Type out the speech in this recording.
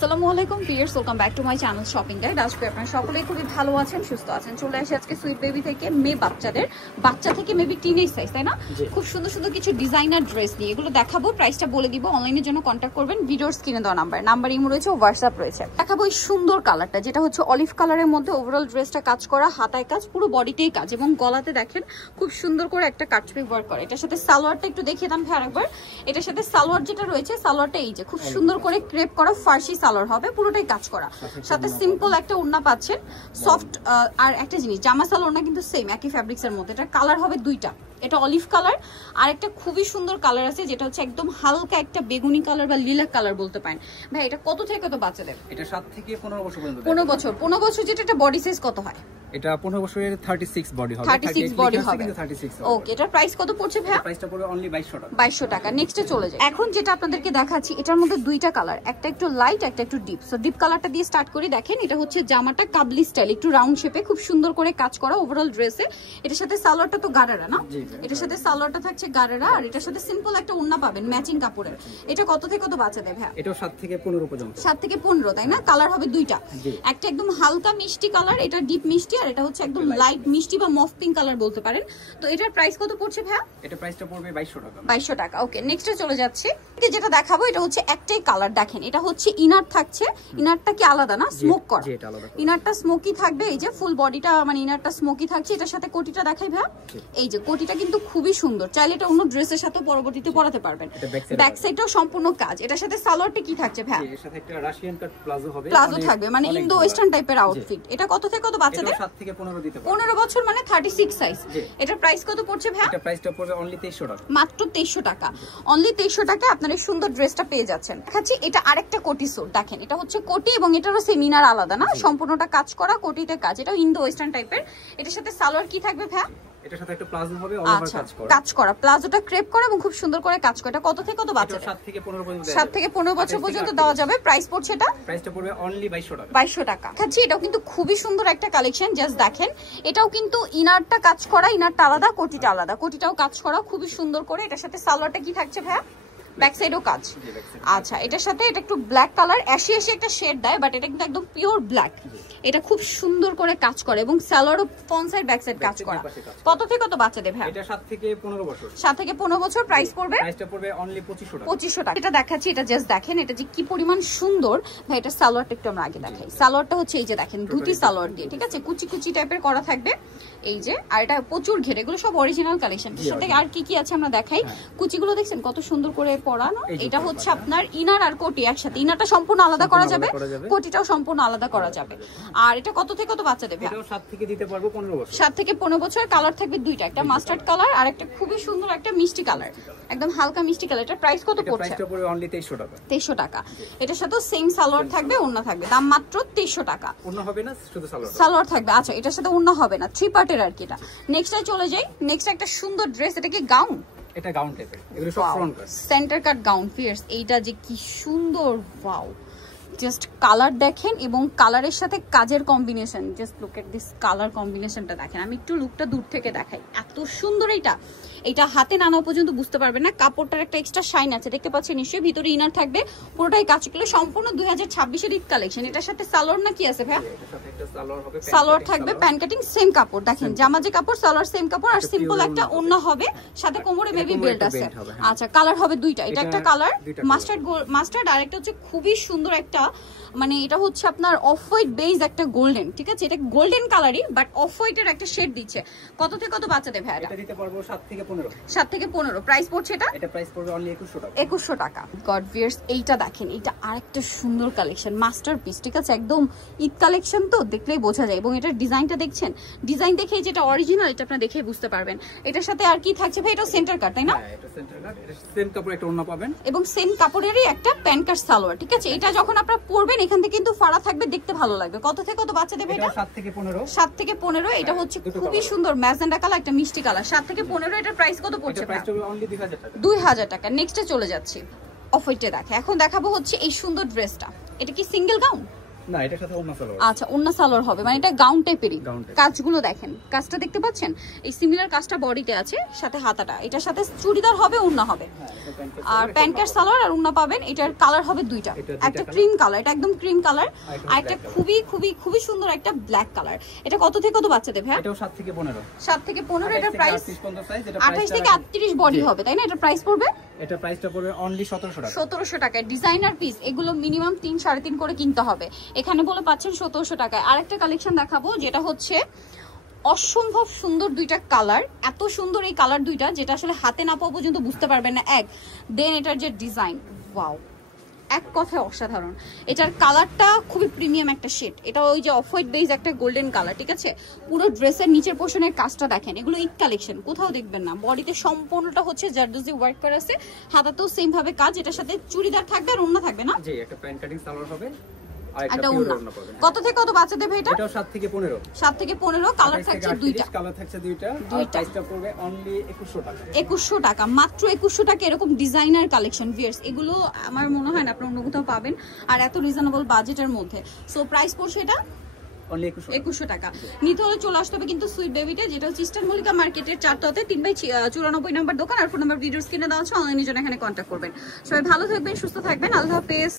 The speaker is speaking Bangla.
আসসালামু আলাইকুম viewers, welcome back to my channel shopping guide. আজকে আপনারা সকলেই খুবই ভালো আছেন, সুস্থ আছেন। চলে আসে আজকে সুইট বেবি থেকে মেয়ে বাচ্চাদের, বাচ্চা থেকে মেবি টিনেজ সাইজ, তাই না? খুব সুন্দর সুন্দর কিছু ডিজাইনার ড্রেস নিয়ে এগুলো দেখাবো, প্রাইসটা বলে দিব। অনলাইনের জন্য কন্ট্যাক্ট করবেন, ভিডিওর স্ক্রিনে দেওয়া নাম্বার ইমো রয়েছে, হোয়াটসঅ্যাপ রয়েছে। দেখাবো এই সুন্দর কালারটা, যেটা হচ্ছে অলিভ কালারের মধ্যে। ওভারঅল ড্রেসটা কাজ করা, হাতায় কাজ, পুরো বডিতেই কাজ, এবং গলাতে দেখেন খুব সুন্দর করে একটা কাটছবি ওয়ার্ক করা। এটার সাথে সালোয়ারটা একটু দেখিয়ে দেন ভাই আরেকবার। এটার সাথে সালোয়ার যেটা রয়েছে, সালোয়ারটা এই যে খুব সুন্দর করে ক্রেপ করা ফার্সি সালোয়ার হবে, পুরোটাই কাজ করা, সাথে সিম্পল একটা ওড়না পাচ্ছেন সফট। আর একটা জিনিস, জামা সালোয়ার ওড়না কিন্তু সেম একই ফ্যাব্রিক্স এর মধ্যে। এটা কালার হবে দুইটা, এটা অলিভ কালার আর একটা খুবই সুন্দর কালার আছে যেটা হচ্ছে একদম হালকা একটা বেগুনি কালার বা লিলাক কালার বলতে পারেন। ভাই এটা কত থেকে কত বাচ্চাদের? এটা 7 থেকে 15 বছর পর্যন্ত। 15 বছর যেটা, এটা বডি সাইজ কত হয়? এটা 15 বছরের 36 বডি হবে। 36 বডি হবে। 36 ওকে, এটার প্রাইস কত পড়ছে ভাই? প্রাইসটা পড়বে অনলি 2200 টাকা। 2200 টাকা। নেক্সটে চলে যাই। এখন যেটা আপনাদেরকে দেখাচ্ছি, এটার মধ্যে দুইটা কালার, একটা একটু লাইট, একটা একটু ডিপ। সো ডিপ কালারটা দিয়ে স্টার্ট করি। দেখেন এটা হচ্ছে জামাটা কাবলি স্টাইল, একটু রাউন্ড শেপে, খুব সুন্দর করে কাজ করা ওভারঅল ড্রেসে। এটার সাথে সালোয়ারটা তো গারারা না, এটার সাথে সালোয়ারটা থাকছে গারারা, আর এটার সাথে সিম্পল একটা ওড়না পাবেন ম্যাচিং কাপড়ের। এটা কত থেকে কত বাচ্চাদের ভাই? এটা 7 থেকে 15 পর্যন্ত। 7 থেকে 15, তাই না? কালার হবে দুইটা, একটা একদম হালকা মিষ্টি কালার, এটা ডিপ মিষ্টি, আর এটা হচ্ছে একদম লাইট মিষ্টি বা মফ পিঙ্ক কালার বলতে পারেন। তো এটার প্রাইস কত পড়ছে ভাই? এটা প্রাইসটা পড়বে 2200 টাকা। 2200 টাকা। ওকে, নেক্সটে চলে যাচ্ছি। যেটা দেখাবো এটা হচ্ছে একটাই কালার। দেখেন এটা হচ্ছে ইনার থাকছে, ইনারটা কি আলাদা না, স্মোক করা, ইনারটা স্মোকি থাকবে। এই যে ফুল বডিটা মানে ইনারটা স্মোকি থাকছে। এটার সাথে কোটিটা দেখাই ভাই। এই যে কোটিটা কিন্তু খুবই সুন্দর, চাইলে এটা অন্য ড্রেসের সাথে পরবর্তীতে পরাতে পারবেন। ব্যাক সাইডটাও সম্পূর্ণ কাজ। এটার সাথে সালোয়ারটা কি থাকছে ভাই? এর সাথে একটা রাশিয়ান কাট প্লাজো হবে, প্লাজো থাকবে, মানে ইন্দো ওয়েস্টার্ন টাইপের আউটফিট। এটা কত থেকে কত বাচ্চাদের? 7 থেকে 15 দিতে পারবেন। 15 বছর মানে 36 সাইজ। এটার প্রাইস কত পড়ছে ভাই? এটা প্রাইসটা পড়বে অনলি 2300 টাকা, মাত্র 2300 টাকা। অনলি 2300 টাকা আপনারা এই সুন্দর ড্রেসটা পেয়ে যাচ্ছেন। দেখাচ্ছি এটা আরেকটা কোটি স্যুট। দেখেন এটা হচ্ছে কোটি, এবং এটারও সেমিনার আলাদা না, সম্পূর্ণটা কাজ করা, কোটিতে কাজ। এটাও ইন্দো ওয়েস্টার্ন টাইপের। এটার সাথে সালোয়ার কি থাকবে ভাই? এটার সাথে একটা প্লাজো হবে, অল ওভার কাজ করা, প্লাজোটা ক্রেপ করা এবং খুব সুন্দর করে কাজ করা। এটা কত থেকে কত বাচ্চা? 7 থেকে 15 পর্যন্ত। 7 থেকে 15 বছর পর্যন্ত দেওয়া যাবে। প্রাইস পড়ছে এটা? প্রাইসটা পড়বে অনলি 2200 টাকা। 2200 টাকা। দেখাচ্ছি এটাও কিন্তু খুবই সুন্দর একটা কালেকশন। জাস্ট দেখেন এটাও কিন্তু ইনারটা কাজ করা, ইনারটা আলাদা, কোটিটা আলাদা, কোটিটাও কাজ করা খুবই সুন্দর করে। এটার সাথে সালোয়ারটা কি থাকছে ভাইয়া? ব্যাক সাইডও কাজ। আচ্ছা, এটার সাথে এটা একটু ব্ল্যাক কালার, অ্যাশি একটা শেড দেয়, বাট এটা কিন্তু একদম পিওর ব্ল্যাক। এটা খুব সুন্দর করে কাজ করে, এবং সালোয়ারও ফ্রন্ট সাইড ব্যাক সাইড কাজ করা। কত থেকে কত বাচ্চাদের ভাই? এটা 7 থেকে 15 বছর। 7 থেকে 15 বছর। প্রাইস পড়বে? প্রাইসটা পড়বে অনলি 2500 টাকা। 2500 টাকা। এটা দেখাচ্ছি, এটা জাস্ট দেখেন এটা যে কি পরিমাণ সুন্দর ভাই। এটা সালোয়ারটা একটু আমরা আগে দেখাই। সালোয়ারটা হচ্ছে এই যে দেখেন ধুতি সালোয়ার দিয়ে, ঠিক আছে, কুচি কুচি টাইপের করা থাকবে এই যে। আর এটা প্রচুর ঘের, এগুলো সব অরিজিনাল কালেকশন। সাথে আর কি কি আছে আমরা দেখাই। কুচিগুলো দেখছেন কত সুন্দর করে পরা না। এটা হচ্ছে আপনার ইনার আর কোটি একসাথে। ইনারটা সম্পূর্ণ আলাদা করা যাবে, কোটিটাও সম্পূর্ণ আলাদা করা যাবে। আর এটা কত থেকে কত বাচ্চা দেবে? এটাও 7 থেকে দিতে পারবো 15 বছর। 7 থেকে 15 বছর। কালার থাকবে দুইটা, একটা মাস্টার্ড কালার আর একটা খুবই সুন্দর একটা মিষ্টি কালার, একদম হালকা মিষ্টি কালার। এটা প্রাইস কত পড়ছে? প্রাইসটা পড়বে অনলি 2300 টাকা। 2300 টাকা। এটার সাথে সেম সালোয়ার থাকবে, ওড়না থাকবে, দাম মাত্র 2300 টাকা। ওড়না হবে না, শুধু সালোয়ার। সালোয়ার থাকবে। আচ্ছা, এটার সাথে ওড়না হবে না, 3 পার্টের আর কি। এটা নেক্সটে চলে যাই। নেক্সট একটা সুন্দর ড্রেস, এটা কি গাউন? এটা গাউন টাইপের, এগুলো সব front cut, centre cut gown পিয়ার্স। এইটা যে কি সুন্দর, ওয়াও! জাস্ট কালার দেখেন, এবং কালারের সাথে কাজের combination, just look at this colour কম্বিনেশনটা দেখেন। আমি একটু লুকটা দূর থেকে দেখাই, এত সুন্দর। এটা হাতে নানাও পর্যন্ত বুঝতে পারবেন না। কাপড়টার একটা এক্সট্রা শাইন আছে, দেখতে পাচ্ছেন নিশ্চয়ই। ভিতরে ইনার থাকবে, পুরোটাই কাজ করলে সম্পূর্ণ 2026 এর ঈদ কালেকশন। এটার সাথে সালোয়ার না কি আছে ভাই? সালোয়ার থাকবে, প্যান্ট কাটিং সেম কাপড়। দেখেন জামা যে কাপড়, সালোয়ার সেম কাপড়, আর সিম্পল একটা ওড়না হবে, সাথে কোমরে মেবি বেল্ট আছে। আচ্ছা, কালার হবে দুইটা। এটা একটা কালার মাস্টার্ড, আর একটা হচ্ছে খুবই সুন্দর একটা, মানে এটা হচ্ছে আপনার অফ হোয়াইট বেজ একটা গোল্ডেন, ঠিক আছে। এটা গোল্ডেন কালারই, বাট অফ হোয়াইটের একটা শেড দিচ্ছে। কত থেকে কত বাচ্চা দেবে ভাই? এটা দিতে পারবো 7 থেকে 15। 7 থেকে 15। প্রাইস পড়ছে এটা? এটা প্রাইস পড়বে অনলি 2100 টাকা। 2100 টাকা। গড ভিউয়ার্স, এইটা দেখেন, এটা আরেকটা সুন্দর কালেকশন, মাস্টারপিস, ঠিক আছে। একদম ঈদ কালেকশন তো দেখলেই বোঝা যায়, এবং এটার ডিজাইনটা দেখছেন, ডিজাইন দেখেই যেটা অরিজিনাল, এটা আপনারা দেখেই বুঝতে পারবেন। এটার সাথে আর কি থাকছে ভাই? এটা সেন্টার কাট, তাই না? হ্যাঁ, এটা সেন্টার কাট, এটা সেম কাপড় একটা ওড়না পাবেন, এবং সেম কাপড়েরই একটা প্যান্ট কাট সালোয়ার, ঠিক আছে। এটা যখন আপনারা পরবেন এখান থেকে কিন্তু ফাড়া থাকবে, দেখতে ভালো লাগবে। কত থেকে কত বাচ্চা দেবে এটা? 7 থেকে 15। 7 থেকে 15। এটা হচ্ছে খুবই সুন্দর ম্যাজেন্ডা কালার, একটা মিষ্টি কালার। 7 থেকে 15। এটার প্রাইস কত পড়ছে? প্রাইস হবে অনলি 2000 টাকা। 2000 টাকা। নেক্সটে চলে যাচ্ছি, অফ হোয়াইটে দেখে। এখন দেখাবো হচ্ছে এই সুন্দর ড্রেসটা। এটা কি সিঙ্গেল গাউন? না, এটার সাথে ওড়না সালোয়ার। আচ্ছা, ওন্না সালোয়ার হবে, মানে এটা গাউন টাইপেরই। Gown type। কাজগুলো দেখেন, কাজটা দেখতে পাচ্ছেন, এই সিমিলার কাজটা বডিতে আছে, সাথে হাতাটা, এটার সাথে চুড়িদার হবে, ওন্না হবে। হ্যাঁ, এটা প্যান্ট আর প্যান্ট সালোয়ার আর ওন্না পাবেন। এটার কালার হবে দুইটা, এটা দুইটা একটা colour। ক্রিম কালার, এটা একদম ক্রিম কালার, আর আর একটা একটা black color। খুবই খুবই খুবই সুন্দর একটা ব্ল্যাক কালার। এটা কত থেকে কত বাচ্চাদের ভাই? এটাও 7 থেকে 15। 7 থেকে 15। এটার প্রাইস 28 পর্যন্ত সাইজ। এটা 28 থেকে 38 বডি হবে, তাই না? এটার প্রাইস পড়বে এটা প্রাইসটা পড়বে অনলি 1700 টাকা। 1700 টাকায়। ডিজাইনার পিস, এগুলো মিনিমাম 3-3.5 করে কিনতে হবে। এখানে বলে পাচ্ছেন 1700 টাকায়। আরেকটা কালেকশন দেখাবো, যেটা হচ্ছে অসম্ভব সুন্দর দুইটা কালার, এত সুন্দর এই কালার দুইটা, যেটা আসলে হাতে না পাওয়া পর্যন্ত বুঝতে পারবেন না। দেন এটার যে ডিজাইন, ওয়াও, এক কথায় অসাধারণ। এটার কালারটা খুবই প্রিমিয়াম একটা শেড। এটা ওই যে অফ হোয়াইট বেজ একটা গোল্ডেন কালার, ঠিক আছে? পুরো ড্রেসের নিচের পোর্শনের কাজটা দেখেন, এগুলো ঈদ কালেকশন, কোথাও দেখবেন না। বডিতে সম্পূর্ণটা হচ্ছে জারদোজি ওয়ার্ক করা আছে, হাতাতেও সেম ভাবে কাজ। এটার সাথে চুড়িদার থাকবে আর ওড়না থাকবে না? জি, একটা প্যান্ট কাটিং সালোয়ার হবে আর একটা একটা ওড়না। ওড়না পাবেন। কত থেকে কত বাচ্চাদের ভাই এটা? এটাও 7 থেকে 15। 7 থেকে 15। কালার থাকছে দুইটা। কালার থাকছে দুইটা। আর দুইটা। প্রাইসটা পড়বে অনলি 2100 টাকা। 2100 টাকা, মাত্র 2100 টাকা। এরকম ডিজাইনার কালেকশন ভিয়ার্স, এগুলো আমার মনে হয় না আপনারা অন্য কোথাও পাবেন, আর এত রিজনেবল বাজেটের মধ্যে। সো প্রাইস পড়ছে এটা অনলি 2100 টাকা। নিতে হলে চলে আসতে হবে কিন্তু সুইট বেবিতে, যেটা হচ্ছে ইস্টার্ন মল্লিকা মার্কেটের 4 3/94 নম্বর দোকান। আর ফোন নাম্বার ভিডিওস কিনে দেওয়া আছে, অনলাইনের জন্য এখানে কন্ট্যাক্ট করবেন। সবাই ভালো থাকবেন, সুস্থ থাকবেন, আল্লাহ হাফেজ।